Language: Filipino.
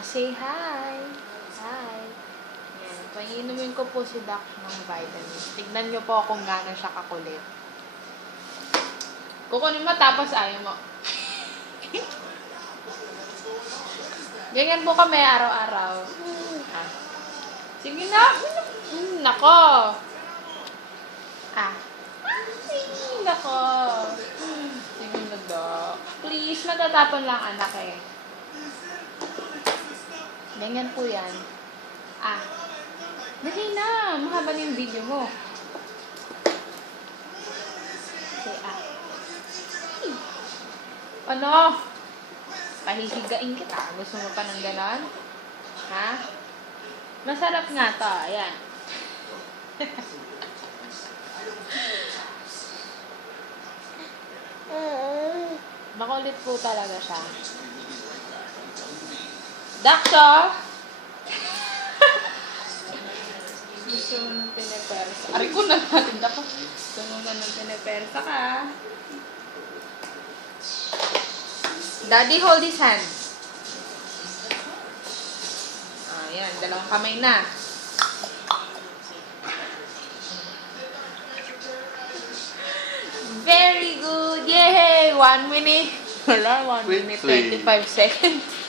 Say hi. Hi. Yan. Paiinumin ko po si Doc ng vitamins. Tignan niyo po kung gaano siya kakulit. Kukunin mo tapos ayaw mo. Ganyan po kami araw-araw. Sige na. Nako. Ay, nako. Sige na, Doc. Please, matatapon lang anak eh. Ganyan po yan. Dali na. Mahaba na yung video mo. Okay, Ano? Pahihigain kita. Gusto mo pa ng ganon? Ha? Masarap nga to. Ayan. Makulit po talaga siya. Dakso! Gusto mo ng pinepersa. Ari ko na natin. Gusto mo na ng pinepersa ka. Daddy, hold his hand. Ayan. Dalawang kamay na. Very good. Yay! 1 minute. Wala, 1 minute 25 seconds.